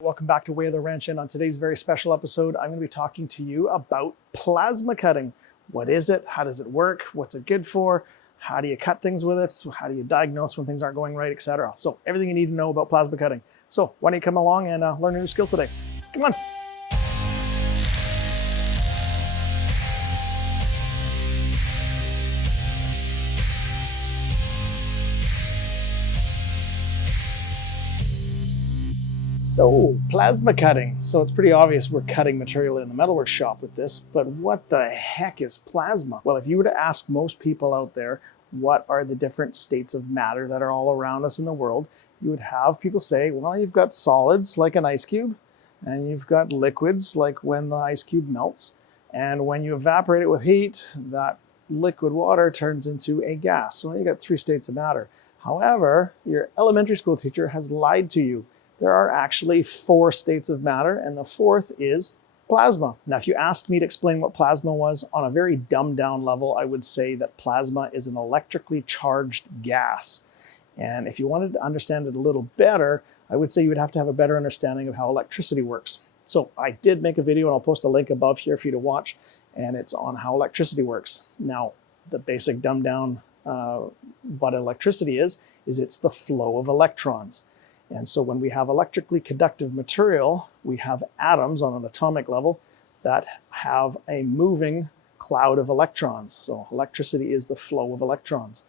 Welcome back to Way of the Wrench, and on today's very special episode, I'm going to be talking to you about plasma cutting. What is it? How does it work? What's it good for? How do you cut things with it? So how do you diagnose when things aren't going right, etc. So everything you need to know about plasma cutting. So why don't you come along and learn a new skill today? Come on. So plasma cutting. So it's pretty obvious we're cutting material in the metalwork shop with this, but what the heck is plasma? Well, if you were to ask most people out there, what are the different states of matter that are all around us in the world, you would have people say, well, you've got solids like an ice cube, and you've got liquids like when the ice cube melts. And when you evaporate it with heat, that liquid water turns into a gas. So you got three states of matter. However, your elementary school teacher has lied to you. There are actually four states of matter, and the fourth is plasma. Now, if you asked me to explain what plasma was on a very dumbed down level, I would say that plasma is an electrically charged gas. And if you wanted to understand it a little better, I would say you would have to have a better understanding of how electricity works. So I did make a video, and I'll post a link above here for you to watch, and it's on how electricity works. Now, the basic dumbed down what electricity is it's the flow of electrons. And so when we have electrically conductive material, we have atoms on an atomic level that have a moving cloud of electrons. So electricity is the flow of electrons.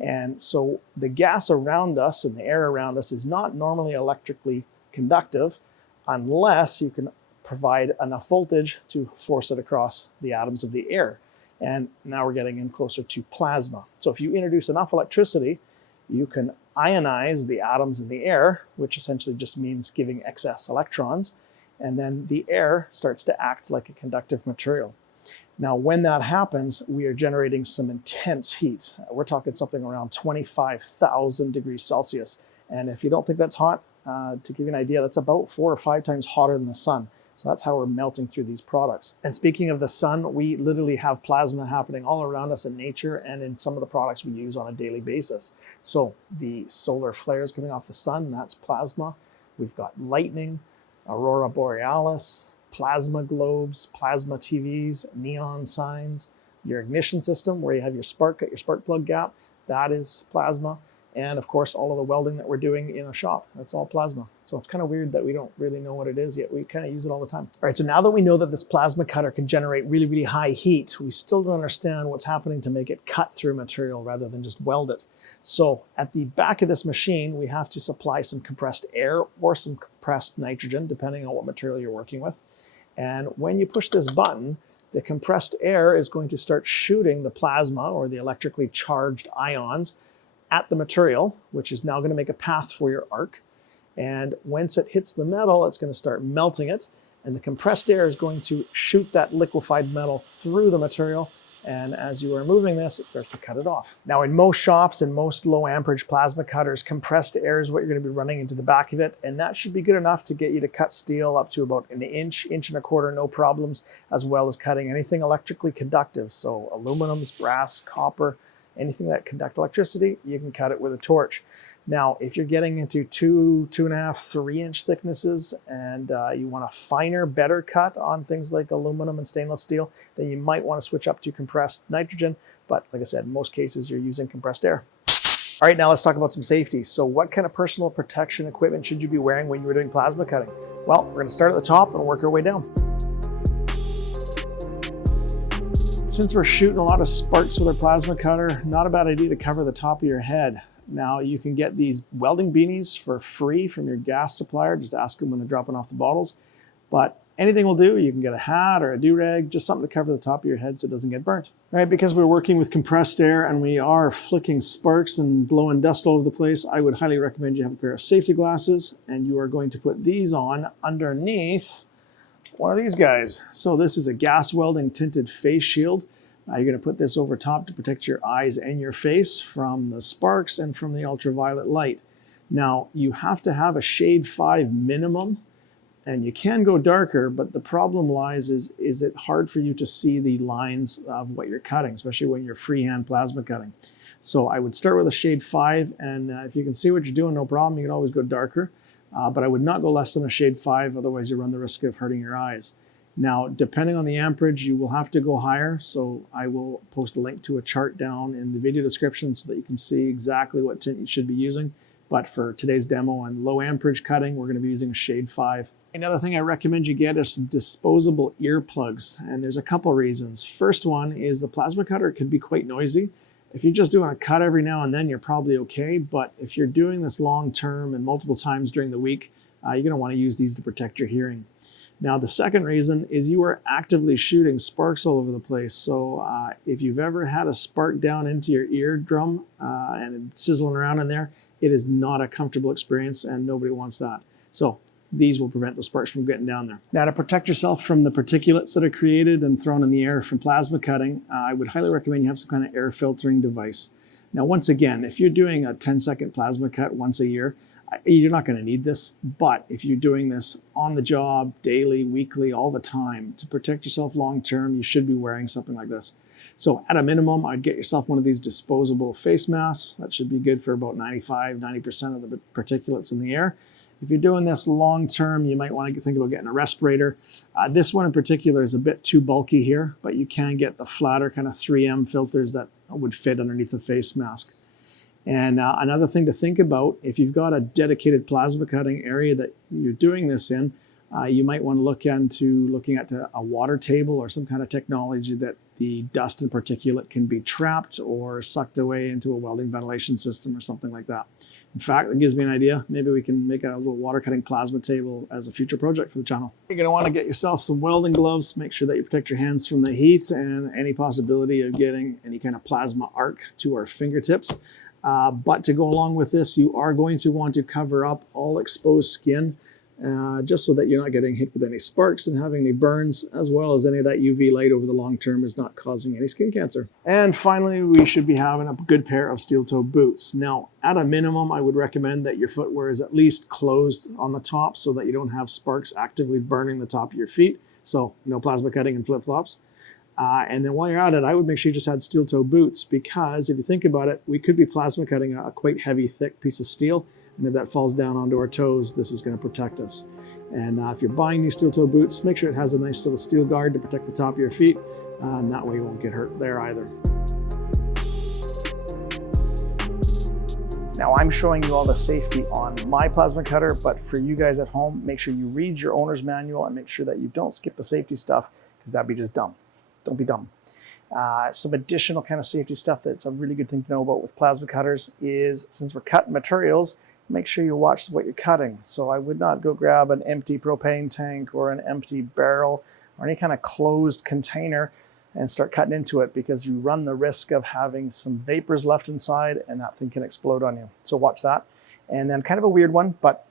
And so the gas around us and the air around us is not normally electrically conductive unless you can provide enough voltage to force it across the atoms of the air. And now we're getting in closer to plasma. So if you introduce enough electricity, you can ionize the atoms in the air, which essentially just means giving excess electrons, and then the air starts to act like a conductive material. Now, when that happens, we are generating some intense heat. We're talking something around 25,000 degrees Celsius. And if you don't think that's hot, to give you an idea, that's about 4 or 5 times hotter than the sun. So that's how we're melting through these products. And speaking of the sun, we literally have plasma happening all around us in nature and in some of the products we use on a daily basis. So the solar flares coming off the sun, that's plasma. We've got lightning, aurora borealis, plasma globes, plasma TVs, neon signs, your ignition system where you have your spark plug gap, that is plasma. And of course, all of the welding that we're doing in a shop, that's all plasma. So it's kind of weird that we don't really know what it is yet. We kind of use it all the time. All right, so now that we know that this plasma cutter can generate really, really high heat, we still don't understand what's happening to make it cut through material rather than just weld it. So at the back of this machine, we have to supply some compressed air or some compressed nitrogen, depending on what material you're working with. And when you push this button, the compressed air is going to start shooting the plasma or the electrically charged ions at the material, which is now going to make a path for your arc. And once it hits the metal, it's going to start melting it. And the compressed air is going to shoot that liquefied metal through the material. And as you are moving this, it starts to cut it off. Now, in most shops and most low amperage plasma cutters, compressed air is what you're going to be running into the back of it. And that should be good enough to get you to cut steel up to about an inch, inch and a quarter, no problems, as well as cutting anything electrically conductive. So aluminums, brass, copper, anything that conduct electricity, you can cut it with a torch. Now, if you're getting into 2.5, 3 inch thicknesses and you want a finer, better cut on things like aluminum and stainless steel, then you might want to switch up to compressed nitrogen. But like I said, in most cases, you're using compressed air. All right, now let's talk about some safety. So what kind of personal protection equipment should you be wearing when you were doing plasma cutting? Well, we're going to start at the top and work our way down. Since we're shooting a lot of sparks with our plasma cutter, not a bad idea to cover the top of your head. Now you can get these welding beanies for free from your gas supplier. Just ask them when they're dropping off the bottles. But anything will do. You can get a hat or a do-rag, just something to cover the top of your head so it doesn't get burnt. All right, because we're working with compressed air and we are flicking sparks and blowing dust all over the place, I would highly recommend you have a pair of safety glasses, and you are going to put these on underneath one of these guys. So this is a gas welding tinted face shield. You're going to put this over top to protect your eyes and your face from the sparks and from the ultraviolet light. Now, you have to have a shade 5 minimum, and you can go darker, but the problem lies is it hard for you to see the lines of what you're cutting, especially when you're freehand plasma cutting. So I would start with a shade 5, and if you can see what you're doing, no problem. You can always go darker. but I would not go less than a shade 5, otherwise you run the risk of hurting your eyes. Now, depending on the amperage, you will have to go higher, so I will post a link to a chart down in the video description so that you can see exactly what tint you should be using. But for today's demo and low amperage cutting, we're going to be using a shade 5. Another thing I recommend you get is some disposable earplugs, and there's a couple reasons. First one is the plasma cutter can be quite noisy. If you're just doing a cut every now and then, you're probably okay, but if you're doing this long term and multiple times during the week, you're going to want to use these to protect your hearing. Now, the second reason is you are actively shooting sparks all over the place. So if you've ever had a spark down into your eardrum and it's sizzling around in there, it is not a comfortable experience and nobody wants that. So these will prevent those sparks from getting down there. Now, to protect yourself from the particulates that are created and thrown in the air from plasma cutting, I would highly recommend you have some kind of air filtering device. Now, once again, if you're doing a 10-second plasma cut once a year, you're not going to need this, but if you're doing this on the job, daily, weekly, all the time, to protect yourself long term, you should be wearing something like this. So at a minimum, I'd get yourself one of these disposable face masks. That should be good for about 90% of the particulates in the air. If you're doing this long term, you might want to think about getting a respirator. This one in particular is a bit too bulky here, but you can get the flatter kind of 3M filters that would fit underneath the face mask. And another thing to think about, if you've got a dedicated plasma cutting area that you're doing this in, you might want to look into looking at a water table or some kind of technology that the dust and particulate can be trapped or sucked away into a welding ventilation system or something like that. In fact, that gives me an idea. Maybe we can make a little water cutting plasma table as a future project for the channel. You're going to want to get yourself some welding gloves. Make sure that you protect your hands from the heat and any possibility of getting any kind of plasma arc to our fingertips. But to go along with this, you are going to want to cover up all exposed skin just so that you're not getting hit with any sparks and having any burns, as well as any of that UV light over the long term is not causing any skin cancer. And finally, we should be having a good pair of steel-toe boots. Now, at a minimum, I would recommend that your footwear is at least closed on the top so that you don't have sparks actively burning the top of your feet. So no plasma cutting and flip-flops. And then while you're at it, I would make sure you just had steel-toe boots, because if you think about it, we could be plasma cutting a quite heavy, thick piece of steel. And if that falls down onto our toes, this is going to protect us. And if you're buying new steel-toe boots, make sure it has a nice little steel guard to protect the top of your feet. And that way you won't get hurt there either. Now, I'm showing you all the safety on my plasma cutter, but for you guys at home, make sure you read your owner's manual and make sure that you don't skip the safety stuff, because that'd be just dumb. Don't be dumb. Some additional kind of safety stuff that's a really good thing to know about with plasma cutters is, since we're cutting materials, make sure you watch what you're cutting. So I would not go grab an empty propane tank or an empty barrel or any kind of closed container and start cutting into it, because you run the risk of having some vapors left inside and that thing can explode on you. So watch that. And then kind of a weird one, but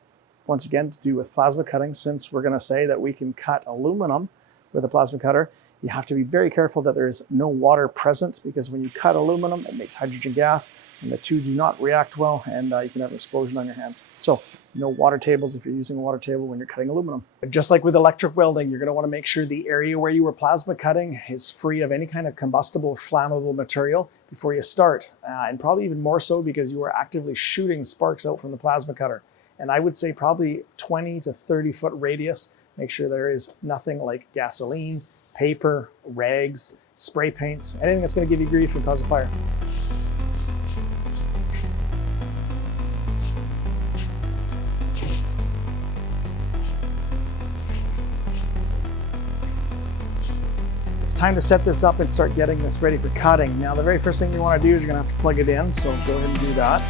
once again, to do with plasma cutting, since we're going to say that we can cut aluminum with a plasma cutter, you have to be very careful that there is no water present, because when you cut aluminum, it makes hydrogen gas and the two do not react well, and you can have an explosion on your hands. So no water tables if you're using a water table when you're cutting aluminum. But just like with electric welding, you're going to want to make sure the area where you were plasma cutting is free of any kind of combustible, flammable material before you start. And probably even more so because you are actively shooting sparks out from the plasma cutter. And I would say probably 20 to 30 foot radius. Make sure there is nothing like gasoline, paper, rags, spray paints, anything that's going to give you grief and cause a fire. It's time to set this up and start getting this ready for cutting. Now, the very first thing you want to do is you're going to have to plug it in, so go ahead and do that.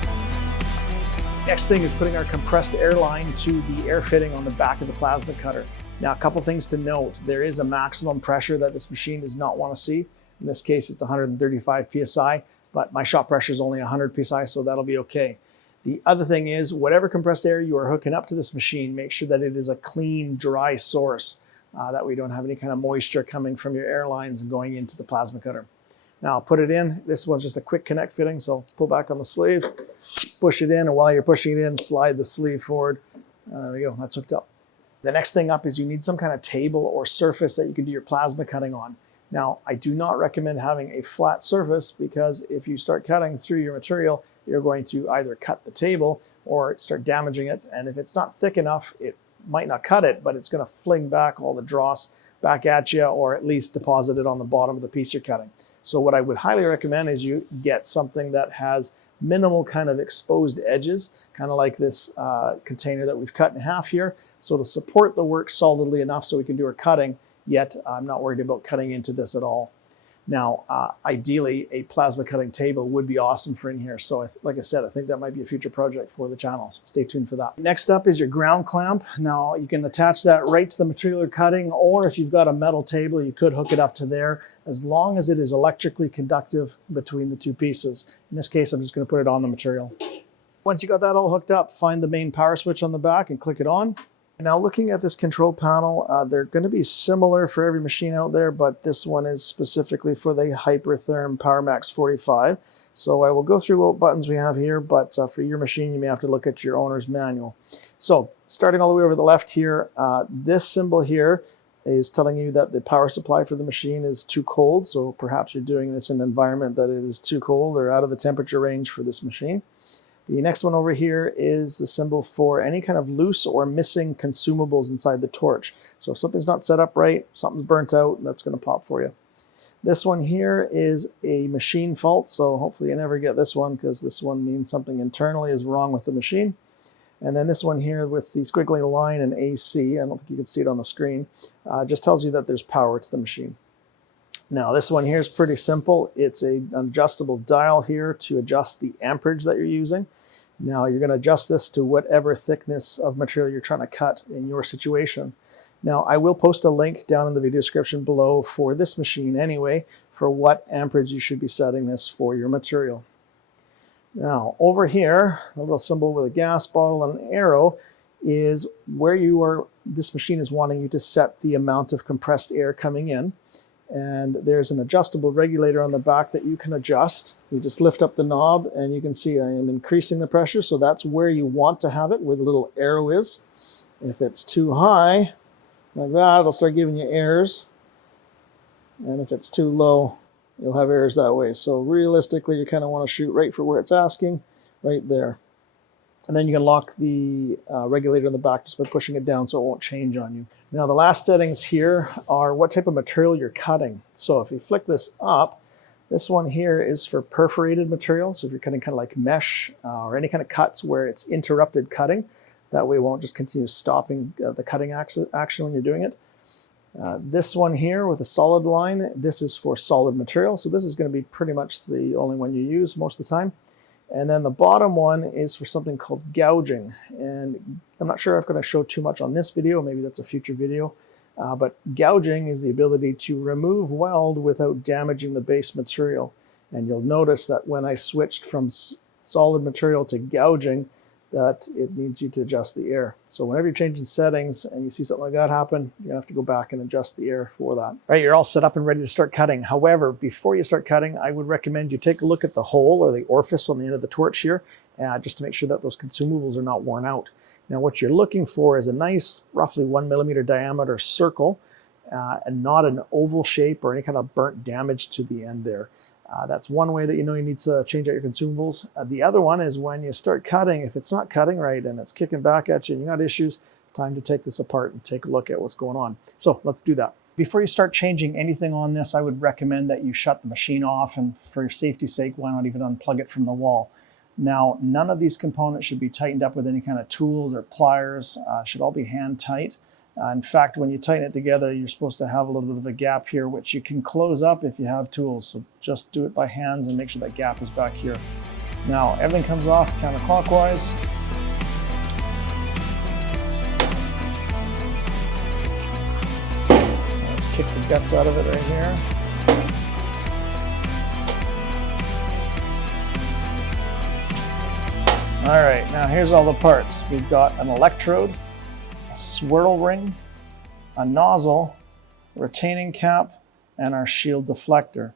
Next thing is putting our compressed air line to the air fitting on the back of the plasma cutter. Now, a couple things to note. There is a maximum pressure that this machine does not want to see. In this case, it's 135 PSI, but my shop pressure is only 100 PSI, so that'll be okay. The other thing is, whatever compressed air you are hooking up to this machine, make sure that it is a clean, dry source. That way you don't have any kind of moisture coming from your air lines and going into the plasma cutter. Now, I'll put it in. This one's just a quick connect fitting, so pull back on the sleeve, push it in, and while you're pushing it in, slide the sleeve forward. There we go, that's hooked up. The next thing up is you need some kind of table or surface that you can do your plasma cutting on. Now, I do not recommend having a flat surface because if you start cutting through your material, you're going to either cut the table or start damaging it. And if it's not thick enough, it might not cut it, but it's going to fling back all the dross back at you, or at least deposit it on the bottom of the piece you're cutting. So what I would highly recommend is you get something that has minimal kind of exposed edges, kind of like this container that we've cut in half here. So to support the work solidly enough so we can do our cutting, yet I'm not worried about cutting into this at all. Now, ideally, a plasma cutting table would be awesome for in here. So like I said, I think that might be a future project for the channel. So stay tuned for that. Next up is your ground clamp. Now, you can attach that right to the material you're cutting, or if you've got a metal table, you could hook it up to there, as long as it is electrically conductive between the two pieces. In this case, I'm just going to put it on the material. Once you got that all hooked up, find the main power switch on the back and click it on. Now, looking at this control panel, they're going to be similar for every machine out there, but this one is specifically for the Hypertherm PowerMax 45. So I will go through what buttons we have here, but for your machine, you may have to look at your owner's manual. So starting all the way over the left here, this symbol here is telling you that the power supply for the machine is too cold. So perhaps you're doing this in an environment that it is too cold or out of the temperature range for this machine. The next one over here is the symbol for any kind of loose or missing consumables inside the torch. So if something's not set up right, something's burnt out, that's going to pop for you. This one here is a machine fault, so hopefully you never get this one, because this one means something internally is wrong with the machine. And then this one here with the squiggly line and AC, I don't think you can see it on the screen, just tells you that there's power to the machine. Now, this one here is pretty simple. It's an adjustable dial here to adjust the amperage that you're using. Now, you're going to adjust this to whatever thickness of material you're trying to cut in your situation. Now, I will post a link down in the video description below for this machine anyway, for what amperage you should be setting this for your material. Now, over here, a little symbol with a gas bottle and an arrow is where this machine is wanting you to set the amount of compressed air coming in. And there's an adjustable regulator on the back that you can adjust. You just lift up the knob and you can see I am increasing the pressure. So that's where you want to have it, where the little arrow is. If it's too high, like that, it'll start giving you errors. And if it's too low, you'll have errors that way. So realistically, you kind of want to shoot right for where it's asking, right there. And then you can lock the regulator in the back just by pushing it down so it won't change on you. Now, the last settings here are what type of material you're cutting. So if you flick this up, this one here is for perforated material. So if you're cutting kind of like mesh or any kind of cuts where it's interrupted cutting, that way it won't just continue stopping the cutting action when you're doing it. This one here with a solid line, this is for solid material. So this is going to be pretty much the only one you use most of the time. And then the bottom one is for something called gouging. And I'm not sure if I'm going to show too much on this video. Maybe that's a future video. But gouging is the ability to remove weld without damaging the base material. And you'll notice that when I switched from solid material to gouging, that it needs you to adjust the air. So whenever you're changing settings and you see something like that happen, you have to go back and adjust the air for that. All right, you're all set up and ready to start cutting. However, before you start cutting, I would recommend you take a look at the hole or the orifice on the end of the torch here, just to make sure that those consumables are not worn out. Now, what you're looking for is a nice, roughly 1 millimeter diameter circle, and not an oval shape or any kind of burnt damage to the end there. That's one way that you know you need to change out your consumables. The other one is when you start cutting, if it's not cutting right and it's kicking back at you and you got issues, time to take this apart and take a look at what's going on. So let's do that. Before you start changing anything on this, I would recommend that you shut the machine off, and for your safety's sake, why not even unplug it from the wall. Now, none of these components should be tightened up with any kind of tools or pliers. Should all be hand tight. In fact, when you tighten it together, you're supposed to have a little bit of a gap here, which you can close up if you have tools. So just do it by hands and make sure that gap is back here. Now, everything comes off counterclockwise. Let's kick the guts out of it right here. All right, now here's all the parts. We've got an electrode, a swirl ring, a nozzle, retaining cap, and our shield deflector.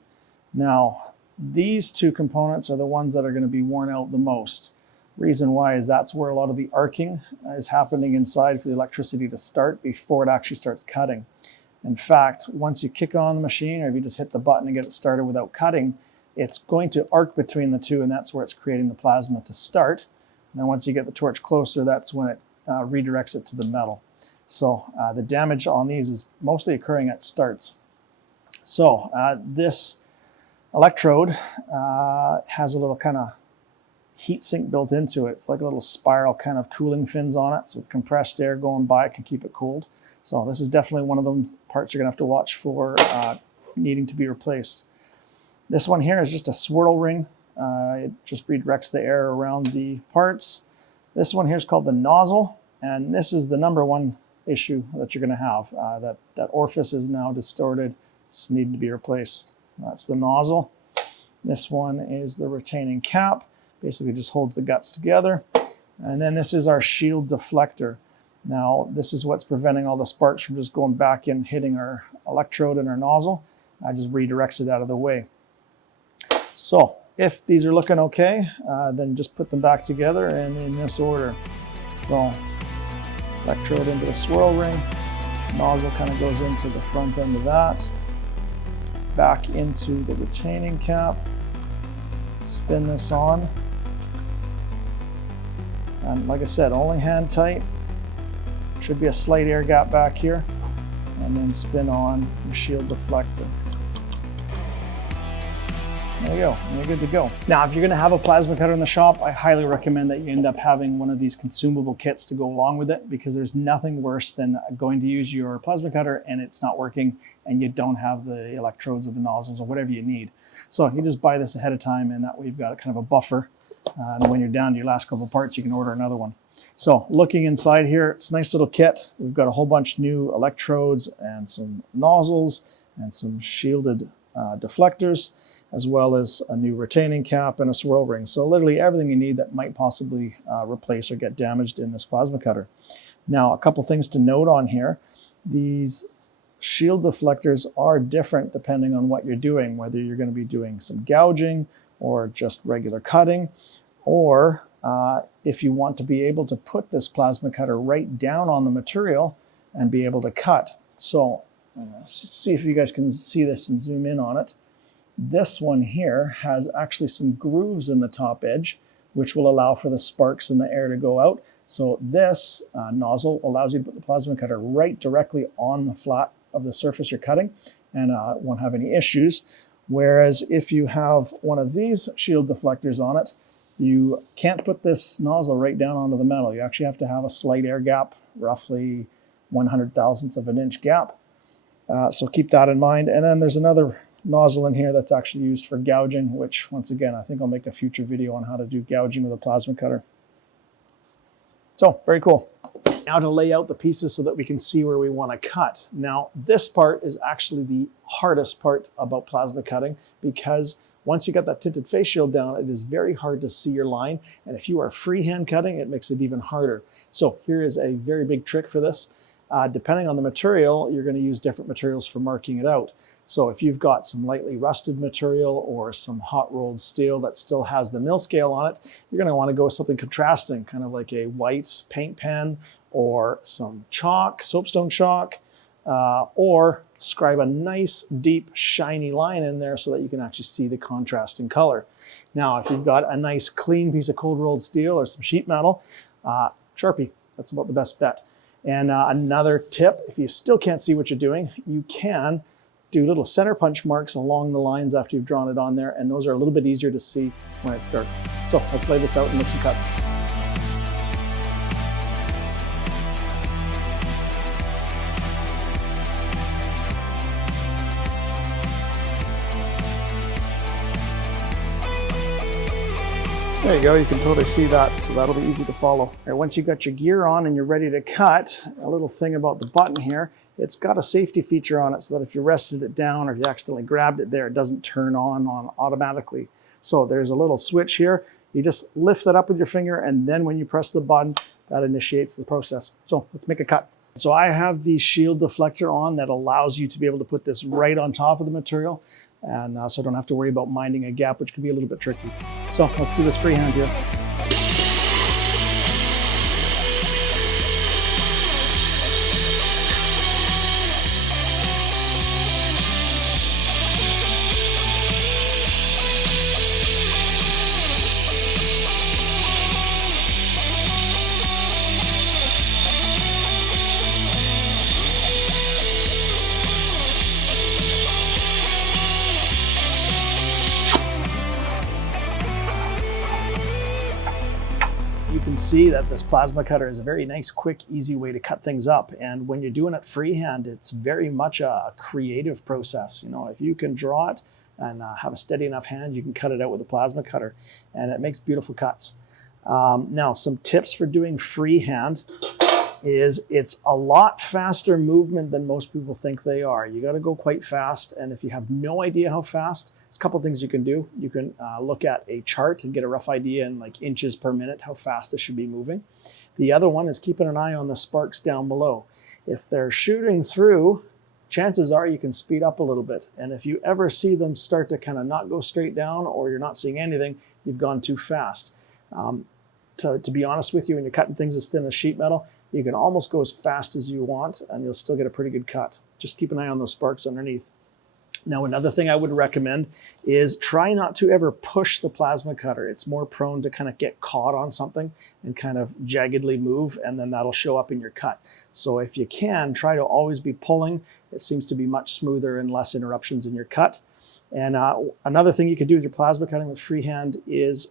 Now, these two components are the ones that are going to be worn out the most. Reason why is that's where a lot of the arcing is happening inside for the electricity to start before it actually starts cutting. In fact, once you kick on the machine, or if you just hit the button and get it started without cutting, it's going to arc between the two, and that's where it's creating the plasma to start. And then once you get the torch closer, that's when it redirects it to the metal. So the damage on these is mostly occurring at starts. So this electrode has a little kind of heat sink built into it. It's like a little spiral kind of cooling fins on it, so compressed air going by it can keep it cold. So this is definitely one of them parts you're gonna have to watch for needing to be replaced. This one here is just a swirl ring. It just redirects the air around the parts. This one here is called the nozzle, and this is the number one issue that you're going to have. That orifice is now distorted. It's needing to be replaced. That's the nozzle. This one is the retaining cap. Basically just holds the guts together. And then this is our shield deflector. Now this is what's preventing all the sparks from just going back in, hitting our electrode and our nozzle. Just redirects it out of the way. So if these are looking okay, then just put them back together and in this order. So electrode into the swirl ring, nozzle kind of goes into the front end of that, back into the retaining cap, spin this on. And like I said, only hand tight. Should be a slight air gap back here, and then spin on your shield deflector. There you go, and you're good to go. Now, if you're gonna have a plasma cutter in the shop, I highly recommend that you end up having one of these consumable kits to go along with it, because there's nothing worse than going to use your plasma cutter and it's not working and you don't have the electrodes or the nozzles or whatever you need. So you just buy this ahead of time, and that way you've got kind of a buffer. And when you're down to your last couple of parts, you can order another one. So looking inside here, it's a nice little kit. We've got a whole bunch new electrodes and some nozzles and some shielded deflectors, as well as a new retaining cap and a swirl ring. So literally everything you need that might possibly replace or get damaged in this plasma cutter. Now, a couple things to note on here. These shield deflectors are different depending on what you're doing, whether you're going to be doing some gouging or just regular cutting, or if you want to be able to put this plasma cutter right down on the material and be able to cut. So see if you guys can see this and zoom in on it. This one here has actually some grooves in the top edge, which will allow for the sparks and the air to go out. So this nozzle allows you to put the plasma cutter right directly on the flat of the surface you're cutting, and won't have any issues. Whereas if you have one of these shield deflectors on it, you can't put this nozzle right down onto the metal. You actually have to have a slight air gap, roughly 1/100,000th of an inch gap. So keep that in mind. And then there's another nozzle in here that's actually used for gouging, which once again, I think I'll make a future video on how to do gouging with a plasma cutter. So very cool. Now to lay out the pieces so that we can see where we want to cut. Now this part is actually the hardest part about plasma cutting, because once you got that tinted face shield down, it is very hard to see your line. And if you are freehand cutting, it makes it even harder. So here is a very big trick for this. Depending on the material, you're going to use different materials for marking it out. So if you've got some lightly rusted material or some hot rolled steel that still has the mill scale on it, you're going to want to go with something contrasting, kind of like a white paint pen or some chalk, soapstone chalk, or scribe a nice, deep, shiny line in there so that you can actually see the contrast in color. Now, if you've got a nice, clean piece of cold rolled steel or some sheet metal, Sharpie, that's about the best bet. And another tip, if you still can't see what you're doing, you can do little center punch marks along the lines after you've drawn it on there, and those are a little bit easier to see when it's dark. So let's lay this out and make some cuts. There you go, you can totally see that, so that'll be easy to follow. All right, once you got your gear on and you're ready to cut, a little thing about the button here, it's got a safety feature on it so that if you rested it down or if you accidentally grabbed it there, it doesn't turn on automatically. So there's a little switch here. You just lift that up with your finger, and then when you press the button, that initiates the process. So let's make a cut. So I have the shield deflector on that allows you to be able to put this right on top of the material, and so I don't have to worry about minding a gap, which can be a little bit tricky. So let's do this freehand here. see that this plasma cutter is a very nice, quick, easy way to cut things up. And when you're doing it freehand, it's very much a creative process. You know, if you can draw it and have a steady enough hand, you can cut it out with a plasma cutter, and it makes beautiful cuts. Now, some tips for doing freehand is it's a lot faster movement than most people think they are. You got to go quite fast, and if you have no idea how fast, there's a couple things you can do. You can look at a chart and get a rough idea in like inches per minute how fast this should be moving. The other one is keeping an eye on the sparks down below. If they're shooting through, chances are you can speed up a little bit. And if you ever see them start to kind of not go straight down, or you're not seeing anything, you've gone too fast. To be honest with you, when you're cutting things as thin as sheet metal, you can almost go as fast as you want and you'll still get a pretty good cut. Just keep an eye on those sparks underneath. Now, another thing I would recommend is try not to ever push the plasma cutter. It's more prone to kind of get caught on something and kind of jaggedly move, and then that'll show up in your cut. So if you can, try to always be pulling. It seems to be much smoother and less interruptions in your cut. And another thing you can do with your plasma cutting with freehand is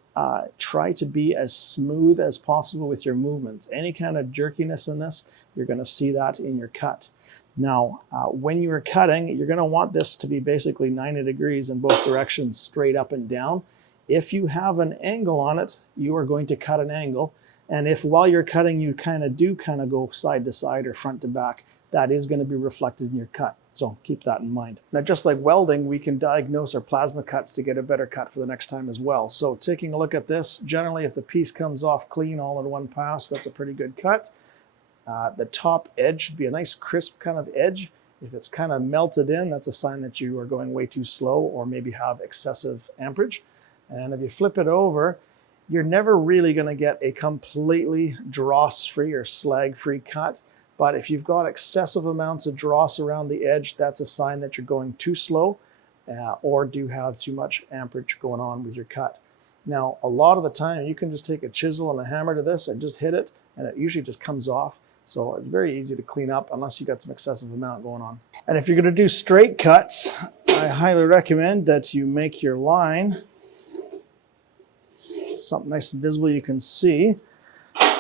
try to be as smooth as possible with your movements. Any kind of jerkiness in this, you're going to see that in your cut. Now, when you're cutting, you're going to want this to be basically 90 degrees in both directions, straight up and down. If you have an angle on it, you are going to cut an angle. And if while you're cutting, you kind of go side to side or front to back, that is going to be reflected in your cut. So keep that in mind. Now, just like welding, we can diagnose our plasma cuts to get a better cut for the next time as well. So taking a look at this, generally if the piece comes off clean all in one pass, that's a pretty good cut. The top edge should be a nice crisp kind of edge. If it's kind of melted in, that's a sign that you are going way too slow or maybe have excessive amperage. And if you flip it over, you're never really going to get a completely dross-free or slag-free cut. But if you've got excessive amounts of dross around the edge, that's a sign that you're going too slow or do have too much amperage going on with your cut. Now, a lot of the time, you can just take a chisel and a hammer to this and just hit it, and it usually just comes off. So it's very easy to clean up unless you got some excessive amount going on. And if you're going to do straight cuts, I highly recommend that you make your line something nice and visible you can see.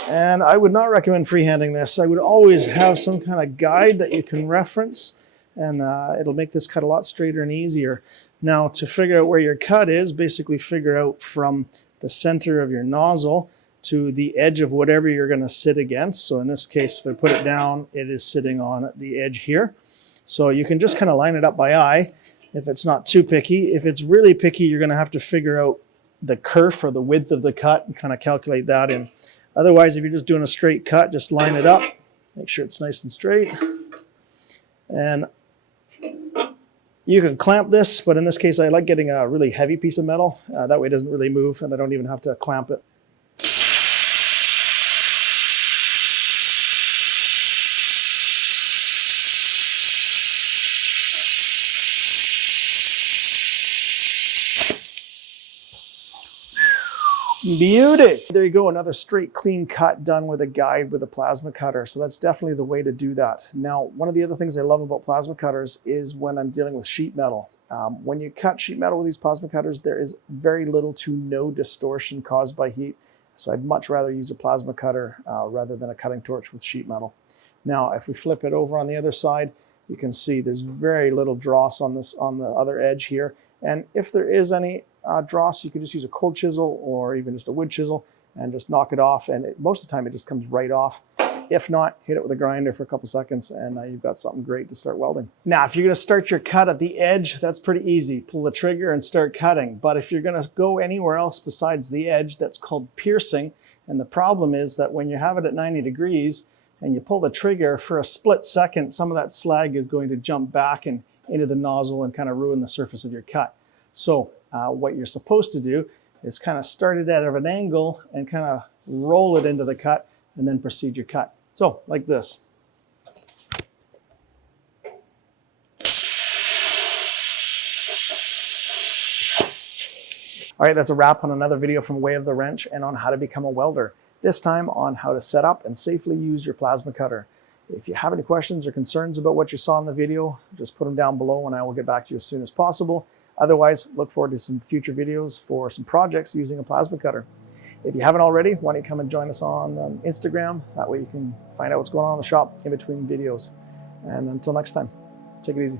And I would not recommend freehanding this. I would always have some kind of guide that you can reference, and it'll make this cut a lot straighter and easier. Now, to figure out where your cut is, basically figure out from the center of your nozzle to the edge of whatever you're going to sit against. So in this case, if I put it down, it is sitting on the edge here. So you can just kind of line it up by eye if it's not too picky. If it's really picky, you're going to have to figure out the kerf or the width of the cut and kind of calculate that in. Otherwise, if you're just doing a straight cut, just line it up. Make sure it's nice and straight. And you can clamp this, but in this case, I like getting a really heavy piece of metal. That way it doesn't really move, and I don't even have to clamp it. Beauty! There you go, another straight, clean cut done with a guide with a plasma cutter. So that's definitely the way to do that. Now, one of the other things I love about plasma cutters is when I'm dealing with sheet metal. When you cut sheet metal with these plasma cutters, there is very little to no distortion caused by heat. So I'd much rather use a plasma cutter rather than a cutting torch with sheet metal. Now, if we flip it over on the other side, you can see there's very little dross on the other edge here. And if there is any dross, you can just use a cold chisel or even just a wood chisel and just knock it off. And most of the time it just comes right off. If not, hit it with a grinder for a couple seconds and you've got something great to start welding. Now, if you're going to start your cut at the edge, that's pretty easy. Pull the trigger and start cutting. But if you're going to go anywhere else besides the edge, that's called piercing. And the problem is that when you have it at 90 degrees and you pull the trigger for a split second, some of that slag is going to jump back and into the nozzle and kind of ruin the surface of your cut. So what you're supposed to do is kind of start it at an angle and kind of roll it into the cut and then proceed your cut. So like this. All right, that's a wrap on another video from Way of the Wrench and on how to become a welder. This time on how to set up and safely use your plasma cutter. If you have any questions or concerns about what you saw in the video, just put them down below and I will get back to you as soon as possible. Otherwise, look forward to some future videos for some projects using a plasma cutter. If you haven't already, why don't you come and join us on Instagram? That way you can find out what's going on in the shop in between videos. And until next time, take it easy.